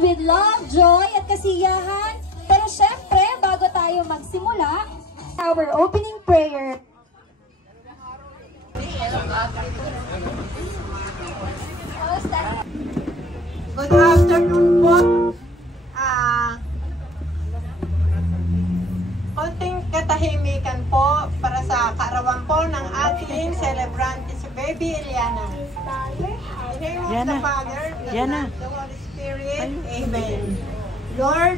With love, joy, at kasiyahan. Pero syempre, bago tayo magsimula, our opening prayer. Good afternoon po. Konting katahimikan po para sa kaarawan po ng ating celebrante si Baby Eliana. In the name of the Father, the Son, the Holy Spirit. Amen. Lord,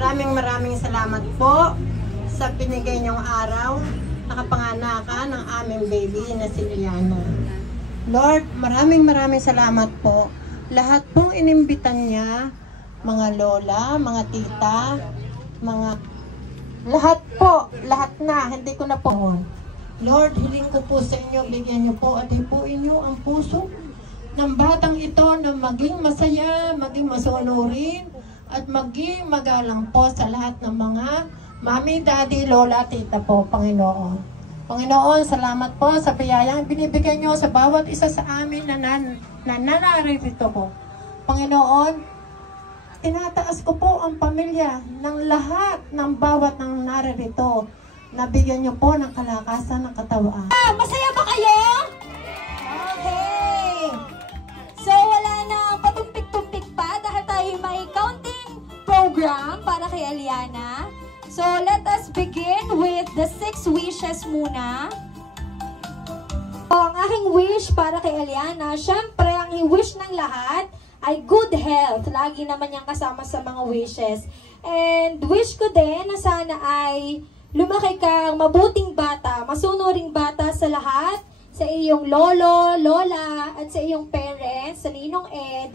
maraming salamat po sa binigay niyong araw na kapanganakan ng aming baby na si Eliana. Lord, maraming salamat po. Lahat pong inimbitan niya, mga lola, mga tita, lahat na, hindi ko na po. Lord, hiling ko po sa inyo, bigyan niyo po at hipuin niyo ang puso ng batang ito na maging masaya, maging masunurin, at maging magalang po sa lahat ng mga mami, daddy, lola, tita po, Panginoon. Panginoon, salamat po sa biyayang binibigay niyo sa bawat isa sa amin na nararito po. Panginoon, tinataas ko po ang pamilya ng lahat ng bawat ng naririto. Nabigyan niyo po ng kalakasan ng katawan. Masaya ba kayo? Okay. So wala na patumpik-tumpik pa dahil tayo may counting program para kay Eliana. So let us begin with the 6 wishes muna. Ang aking wish para kay Eliana, syempre ang i-wish ng lahat ay good health. Lagi naman niyang kasama sa mga wishes. And wish ko din na sana ay lumaki kang mabuting bata, masunuring bata sa lahat, sa iyong lolo, lola, at sa iyong parents, sa Ninong Ed.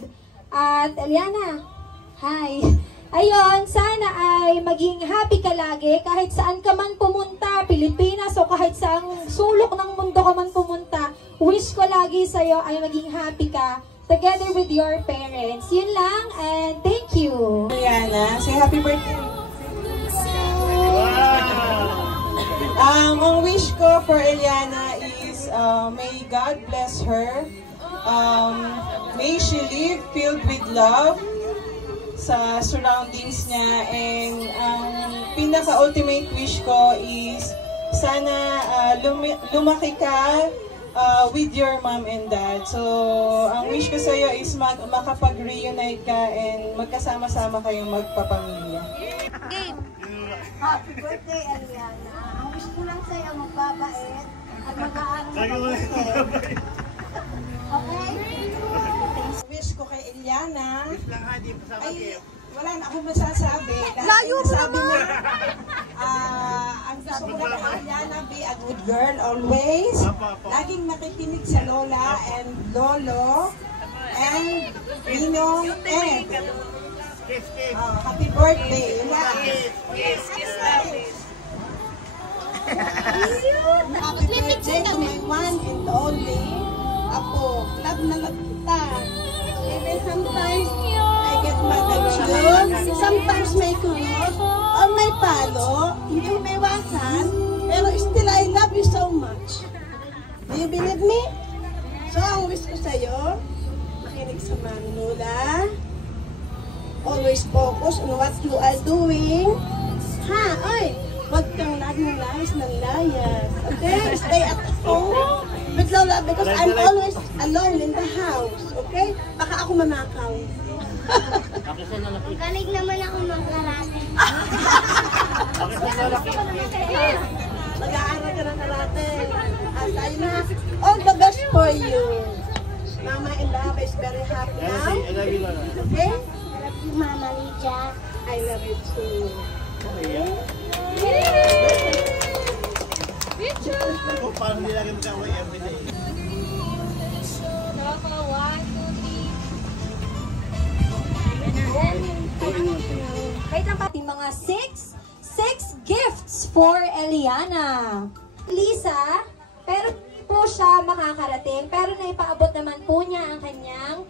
At Eliana, hi! Ayun, sana ay maging happy ka lagi kahit saan ka man pumunta, Pilipinas o kahit saang sulok ng mundo ka man pumunta. Wish ko lagi sa'yo ay maging happy ka together with your parents. Yun lang, and thank you. Eliana, say happy birthday. Ang wish ko for Eliana is may God bless her. May she live filled with love sa surroundings niya, and pinaka-ultimate wish ko is sana lumaki ka with your mom and dad. So, ang wish ko sa iyo is makapag-reunite ka and magkasama-sama kayong magpapamilya. Happy birthday, Eliana. Ang wish ko lang sa'yo magbabait at mag-aaral. Okay? Wish ko kay Eliana ay wala na akong masasabi. Layo mo naman! Ang gusto ko na kay Eliana, be a good girl always. Laging makikinig sa lola and lolo and Ninong Ed. Happy birthday! Happy birthday to my one and only Apo. Love na love kita. Even sometimes I get mad, sometimes may kulot or may palo, hindi may wasan, pero still I love you so much. Do you believe me? So ang wish ko sa'yo, makinig sa Mami Lola, always focus on what you are doing. Ha, oy! Huwag kang laging layas ng layas. Okay? Stay at home with Lola because I'm always alone in the house. Okay? Baka ako manakaw. Galing naman ako mag-karate. Mag-aaral ka ng karate. Asay na. All the best for you. Mama and Papa is very happy now. Okay? I love you, Mama Lydia. I love you too. Okay? Parang nilagay mo ka-away everyday. Wait lang pati mga 6 gifts for Eliana. Lisa, pero hindi po siya makakarating, pero naipaabot naman po niya ang kanyang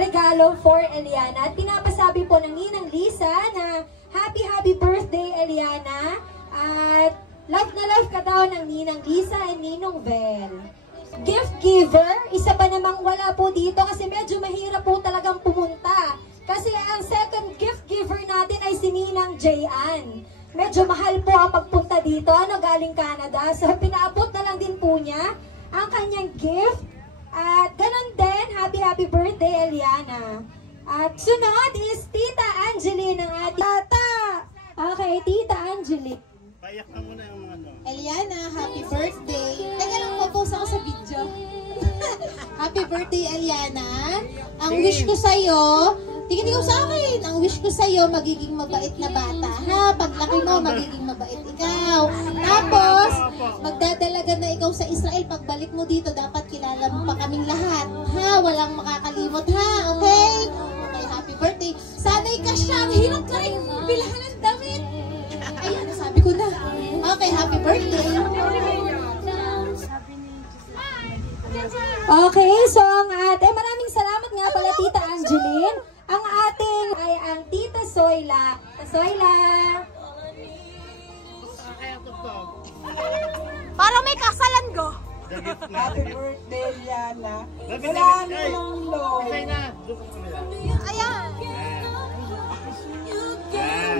regalo for Eliana. At pinapasabi po ng Ninang Lisa na happy birthday, Eliana. At love na love ka daw ng Ninang Lisa and Ninong Vel. Gift giver, isa pa namang wala po dito kasi medyo mahirap po talagang pumunta. Kasi ang second gift giver natin ay si Ninang Jayan. Medyo mahal po ang pagpunta dito, galing Canada. So pinaabot na lang din po niya ang kanyang gift. At ganun din, happy birthday, Eliana. At sunod is Tita Angeline ng ating tata. Okay, Tita Angeline. Payak na muna yung mga to. Eliana, happy birthday. Teka lang, post ako sa video. Happy birthday, Eliana. Ang wish ko sa'yo, tingin ko sa akin, ang wish ko sa'yo, magiging mabait na bata. Ha? Paglaki mo, magiging mabait ikaw. Tapos, magdadalaga na ikaw sa Israel. Pagbalik mo dito, dapat kilala mo pa kaming lahat. Ha? Walang makakalimot, ha? Okay? Okay, happy birthday. Sana'y ka siyang hirap ka rin bilhan ng damit. Ayun, nasabi ko na. Okay, happy birthday. Okay, so ang maraming salamat nga pala Tita Angeline. Ang ating ay ang Tita Soyla. Soyla! Parang may kasalan ko. Happy birthday, Liana. Happy Wala birthday. nang low. Okay na. Doon ko kamila. Ayan.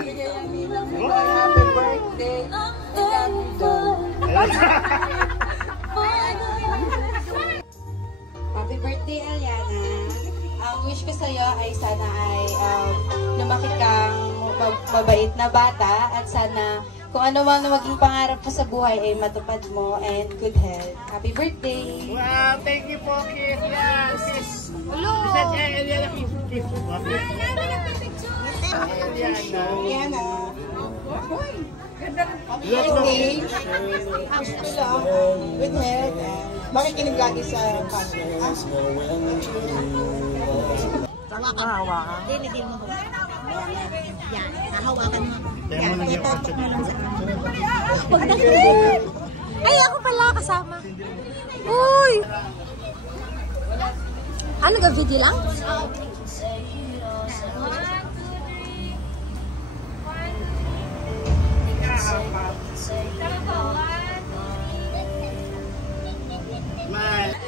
Bigay ang ninang Miloy. Happy birthday. Ganito. Happy birthday, Eliana. Ang wish ko sa'yo ay sana ay lumaki kang mabait na bata at sana kung ano man na maging pangarap mo sa buhay ay matupad mo and good health. Happy birthday! Wow, thank you po, Kiss. Yeah, Kiss. Hello. Eliana, Kiss. Eliana. Liana. Happy birthday. Good health. Makikinig lagi sa camera. Kaya mo lang yung opportunity. Ay, ako pala kasama. Uy! Ano ka, video lang?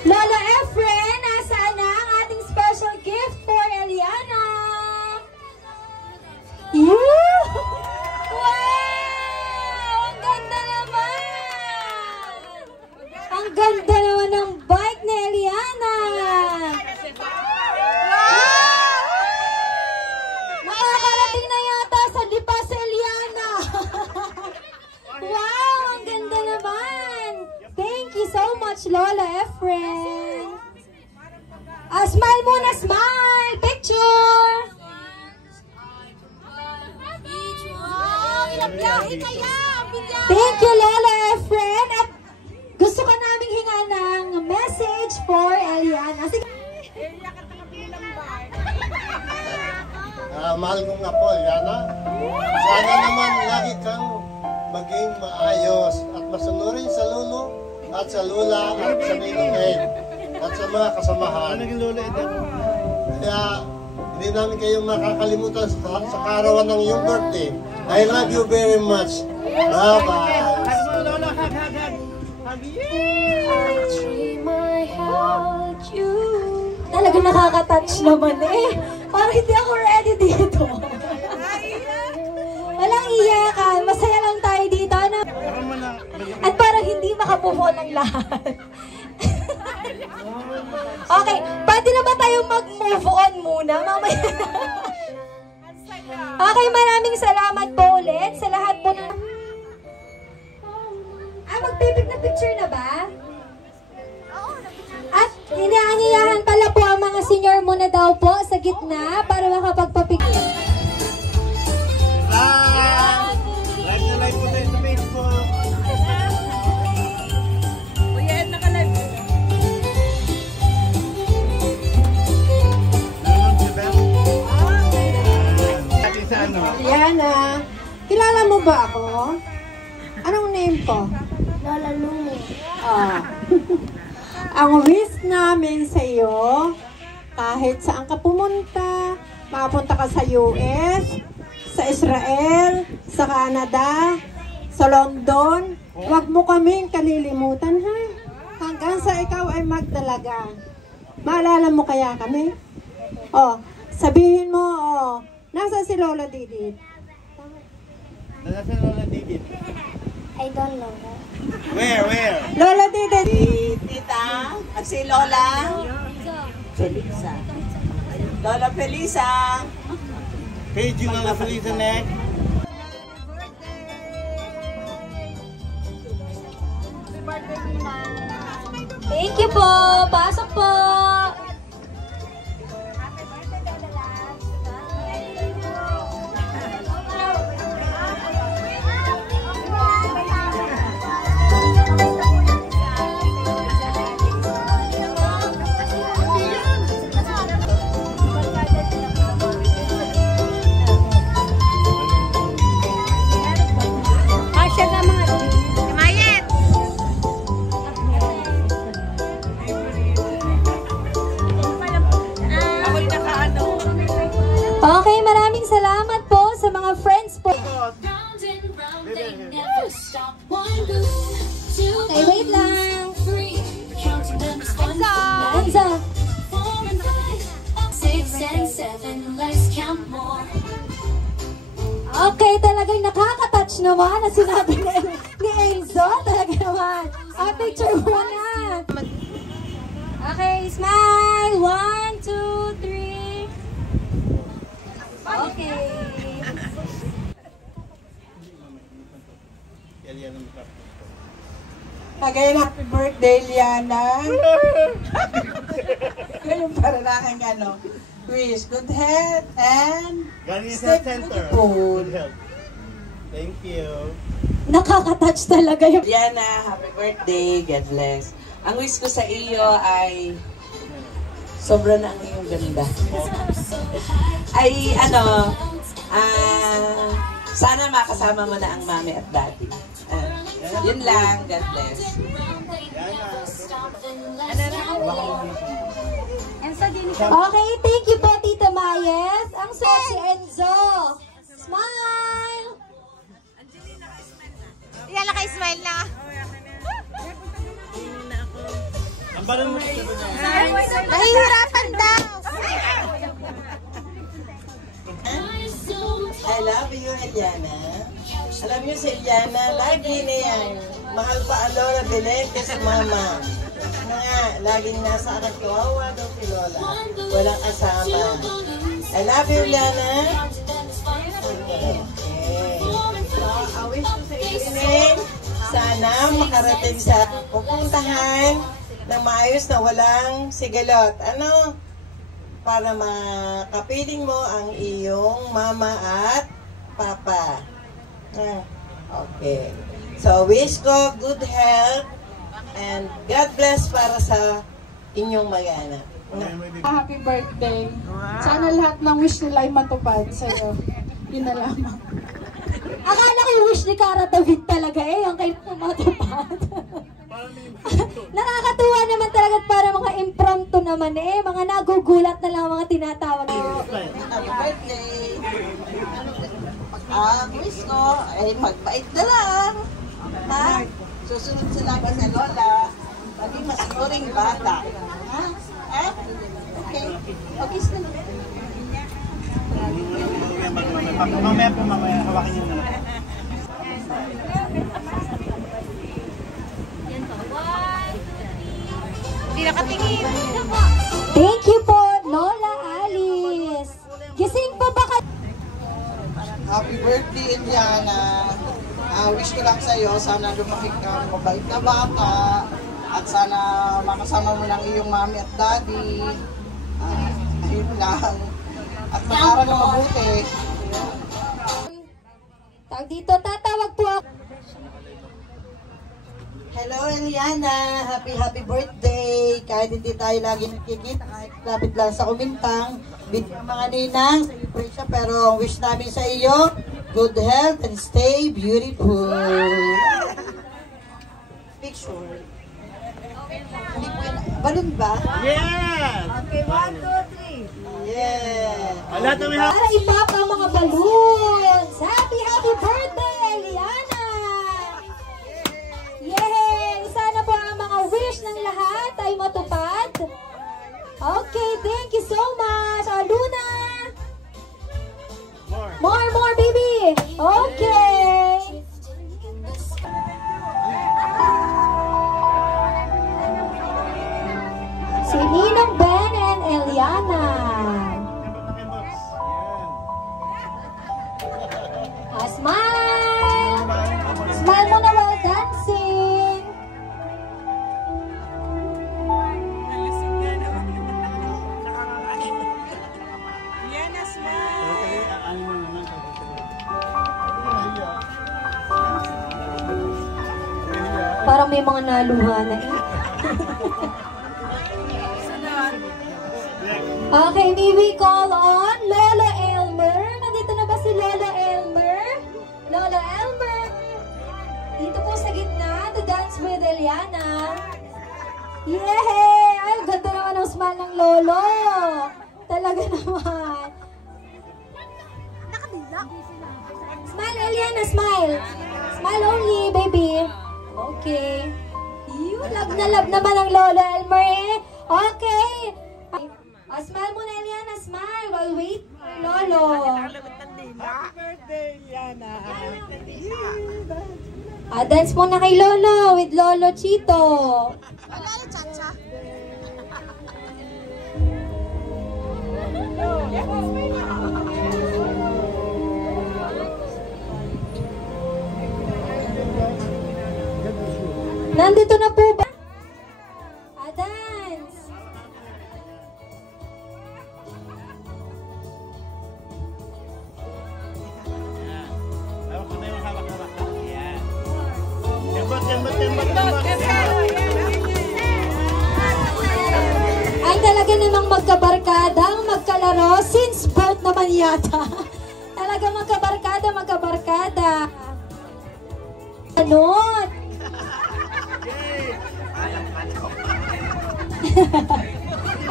Lola Efren, nasaan na ang ating special gift for Eliana? Wow! Ang ganda naman! Ang ganda naman ng bike ni Eliana! Nakakarating na yata sa lipa si Eliana! Wow! Ang ganda naman! Thank you so much, Lola Efren! Smile muna, smile! Picture! Thank you, Lola Efren. At gusto ka naming hinga ng message for Eliana. Sige. Mahal kong apo, Eliana. Sana naman lagi kang maging maayos at masunurin sa lolo at sa lula at sa ninong at sa mga kasamahan. Ano naging lola ito? Kaya hindi namin kayo makakalimutan sa karawan ng iyong birthday. I love you very much. Bye-bye. Hug mo, lola. Hug. Hug you. Talaga nakaka-touch naman eh. Parang hindi ako ready dito. Walang iyakan. Masaya lang tayo dito. No? At parang hindi makamove on ng lahat. Okay, pwede na ba tayong mag-move on muna? Mamaya. Okay, maraming salamat po ulit sa lahat po ng... magpipig na picture na ba? At inaanyayahan pala po ang mga senior muna daw po sa gitna para makapagpapicture. Like na like po tayo sa Facebook. Liana, kilala mo ba ako? Anong name ko? Lola Lumi. Ang wish namin sa iyo kahit saan ka pumunta, makapunta ka sa US, sa Israel, sa Canada, sa London, huwag mo kaming kalilimutan, ha? Hanggang sa ikaw ay magdalaga. Maalala mo kaya kami? Oh, sabihin mo, oh, nasa si Lola Didit? Nasa si Lola Didit? I don't know. Where? Lola Didit! Si Tita at si Lola Felisa. Lola Felisa. Page yung Lola Felisa neck. Thank you po. Pasok po. Okay, maraming salamat po sa mga friends po. Okay, wait lang. Enzo. Okay, talagang nakaka-touch naman na sinabi ni Enzo. Talaga naman. Picture mo na. Okay, smile. 1, 2, 3. Okay. Again, happy birthday, Liana. Ngayon para lang ang wish good health and stay beautiful. Thank you. Nakaka-touch talaga yung... Liana, happy birthday. God bless. Ang wish ko sa iyo ay sobra na ang iyong ganda. Ay, sana makasama mo na ang mami at daddy. Yun lang. God bless. Okay, thank you po, Tita Mayes. Ang suot si Enzo. Smile! Yan, naka-smile na. Ang balan mo siya doon. Nahihirapan daw. I love you, Eliana. Alam niyo si Eliana, lagi na yan. Mahal pa ang Lola Belente sa mama. Laging nasa anak kawawa daw si Lola. Walang kasama. I love you, Eliana. Okay. So, I wish ko sa evening, sana makarating sa pupuntahan ng maayos na walang sigalot. Para makapiling mo ang iyong mama at papa. Okay. So, wish ko good health and God bless para sa inyong mag-anak. Happy birthday. Sana lahat ng wish nila ay matupad sa'yo. Yun na lamang. Akala ko yung wish ni Cara David talaga yung kay matupad. Nakakatuwa naman talaga at para mga impromptu naman mga nagugulat na lang mga tinatawag. Happy birthday! Wish ko ay magbait na lang. Ha? Susunod sila ba sa Lola? Maging masunuring bata. Ha? Okay. Okay, sila. Mamaya, hawakin niyo na lang. Hindi nakatingin. Thank you po, Lola Alice. Gising po ba kayo? Happy birthday, Indiana. Wish ko lang sa'yo, sana lumaki ka mabait na bata. At sana makasama mo ng iyong mami at daddy. Ayun lang. At mag-aral na mabuti. Tawag dito, tatawag po ako. Hello, Eliana. Happy birthday. Kahit hindi tayo lagi nakikita, kahit lapit lang sa kumintang, video mga ninang, celebrate siya, pero ang wish namin sa iyo, good health and stay beautiful. Picture. Hindi po yun. Balloon ba? Yes! Okay, 1, 2, Para ipop ang mga balloons. Happy birthday, Eliana! Yay! Sana po ang mga wish ng lahat ay matupad. Okay, thank you so much. Luna! More, baby! Okay! Si Ninong Ben and Eliana. Smile! Smile mo na while dancing. Parang may mga naluha na eh. Okay, may we call on Lola Elmer. Nandito na ba si Lola Elmer? Lola Elmer! Dito po sa gitna to dance with Eliana. Yay! Ay, ganda naman ang smile ng Lolo. Talaga naman. Smile, Eliana, smile. Smile only, baby. Okay. Love na love naman ang Lola Elmer eh. Okay. Smile muna, Eliana. Smile while wait for Lolo. Happy birthday, Eliana. Dance muna kay Lolo with Lolo Chito. Lolo Chacha. Nandito na po ba? Dance! Ay, talaga namang magkabarkadang magkalaro since birth naman yata. Talaga magkabarkada. Anot!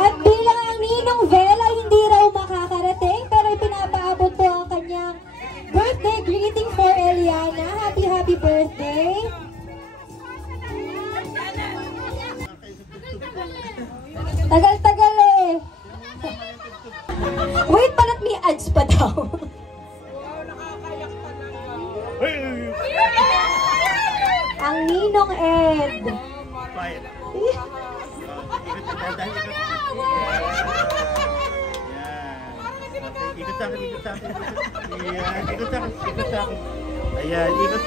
At bilang ang Ninong Vel ay hindi raw makakarating pero ipinapaabot po ang kanyang birthday greeting for Eliana. Happy birthday! Tagal-tagal eh! Wait, palat may ads pa daw. Ang Ninong Ed. Ikot sa akin. Ayan, ikot.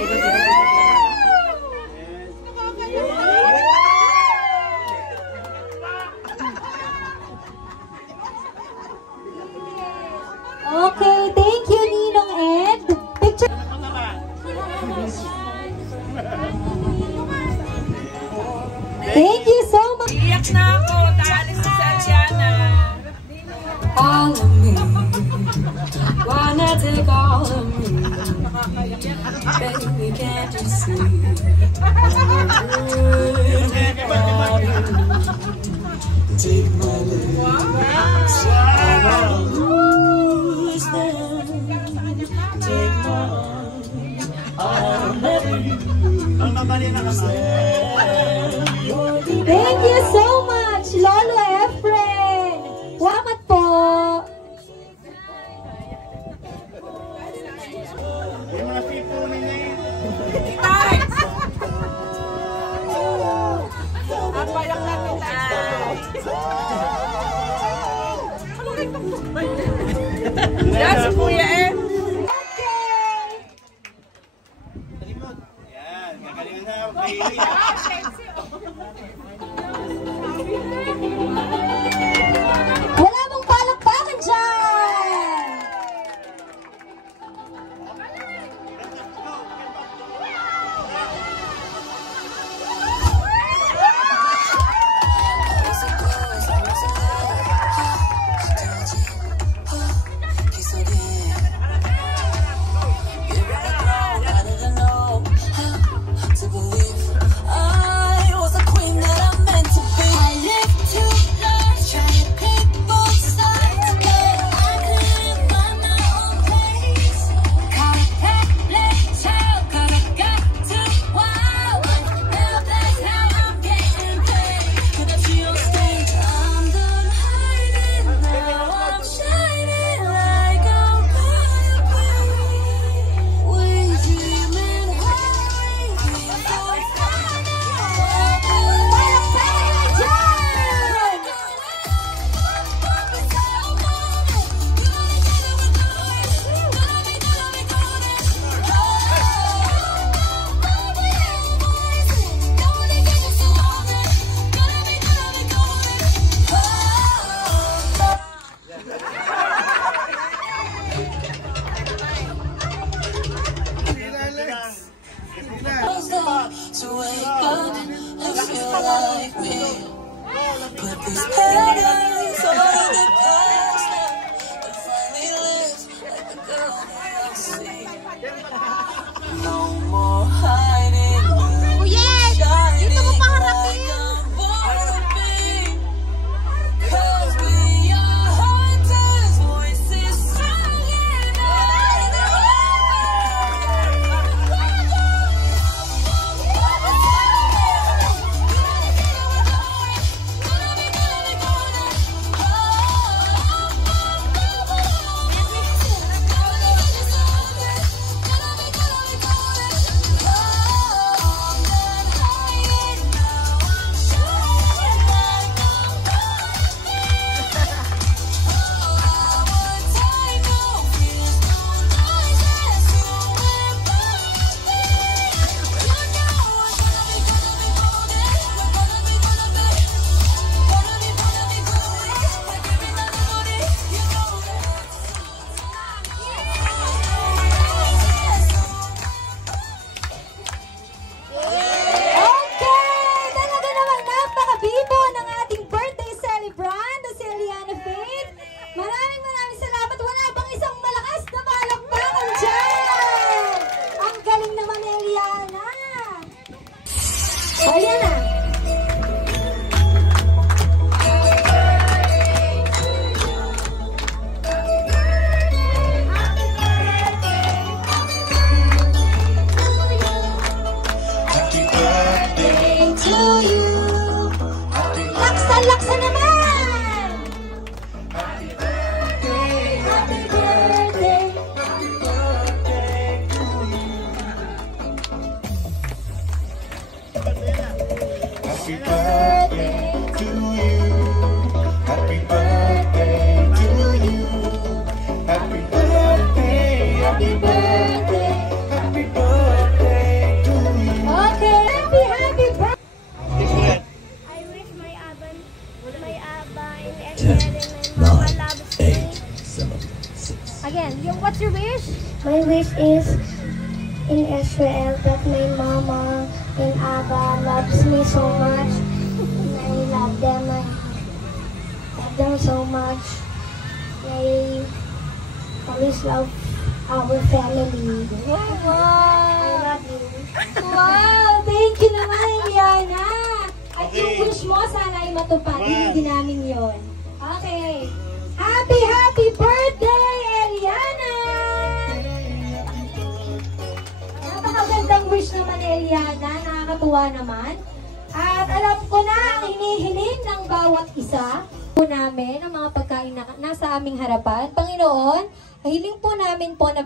Okay, thank you, Ninong Ed. Picture. Thank you so much. Iyak na ako, taalis si Eliana. All of me, wanna take all of me, baby, can't you see? Take my lips, lose them, take my arms, I'll never lose them. Thank you so much, Lolo Efren. Salamat po. Payak natin yan si Kuya eh. Yan, kakalingan na. Wala mong palakpakan dyan. again. What's your wish? My wish is in Israel that my mama and Abba loves me so much. And I love them. I love them so much. They always love our family. Wow! I love you. Wow! Thank you naman, Eliana! At yung wish mo, sana ay matupad. Hindi namin yun. Okay. Happy birthday, Eliana! Napakagandang wish naman ni Eliana. Nakakatuwa naman. At alam ko na ang hinihiling ng bawat isa po namin, ang mga pagkain na nasa aming harapan. Panginoon, hiling po namin po na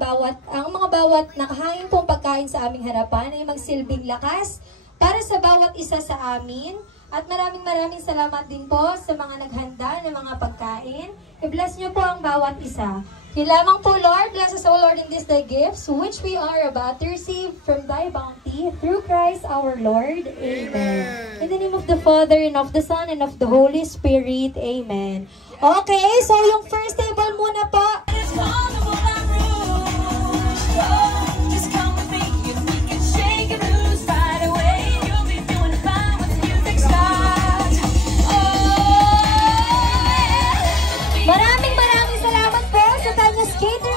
ang mga bawat nakahain pong pagkain sa aming harapan ay magsilbing lakas para sa bawat isa sa amin. At maraming salamat din po sa mga naghanda ng mga pagkain. I-bless niyo po ang bawat isa. Yun lamang po, Lord, bless us, O Lord, in this thy gifts, which we are about to receive from thy bounty, through Christ our Lord. Amen. In the name of the Father, and of the Son, and of the Holy Spirit. Amen. Okay, so yung first table muna po. Maraming salamat po sa Tanya Skate